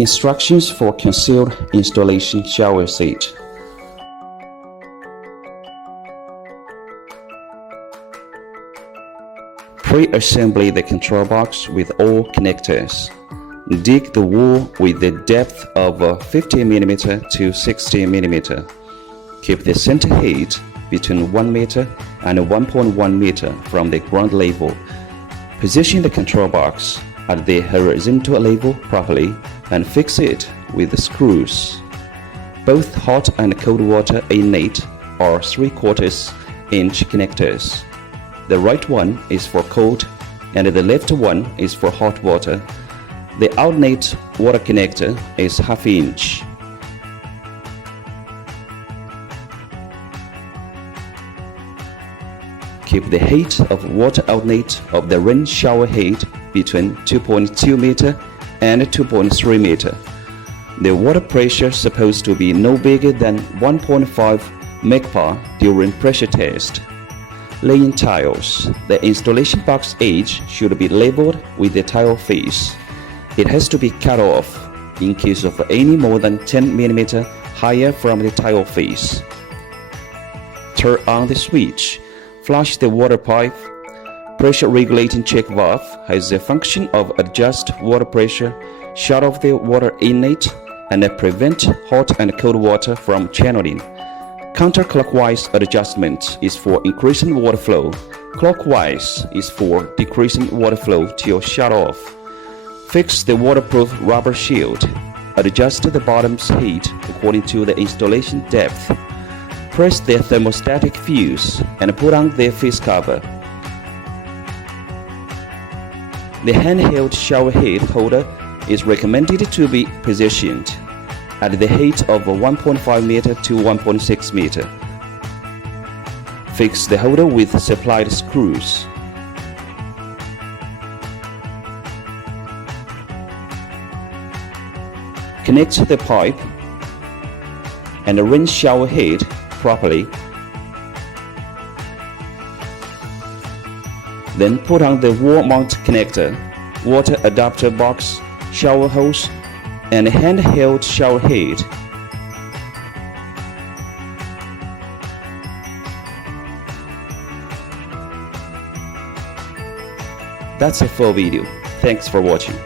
Instructions for concealed installation shower seat. Pre-assemble the control box with all connectors. Dig the wall with the depth of 50 mm to 60 mm. Keep the center height between 1 meter and 1.1 meter from the ground level. Position the control box at the horizontal level properly and fix it with the screws. Both hot and cold water inlet are 3/4 inch connectors. The right one is for cold and the left one is for hot water. The outlet water connector is 1/2 inch. Keep the height of water outlet of the rain shower head between 2.2 meter and 2.3 meter. The water pressure supposed to be no bigger than 1.5 megpa during pressure test. Laying tiles. The installation box edge should be leveled with the tile face. It has to be cut off in case of any more than 10 mm higher from the tile face. Turn on the switch. Flush the water pipe. Pressure regulating check valve has the function of adjust water pressure, shut off the water inlet, and prevent hot and cold water from channeling. Counterclockwise adjustment is for increasing water flow. Clockwise is for decreasing water flow till shut off. Fix the waterproof rubber shield. Adjust the bottom's height according to the installation depth. Press the thermostatic fuse and put on the face cover. The handheld shower head holder is recommended to be positioned at the height of 1.5 meter to 1.6 meter. Fix the holder with supplied screws. Connect the pipe and the rain shower head properly. Then put on the wall mount connector, water adapter box, shower hose, and handheld shower head. That's a full video. Thanks for watching.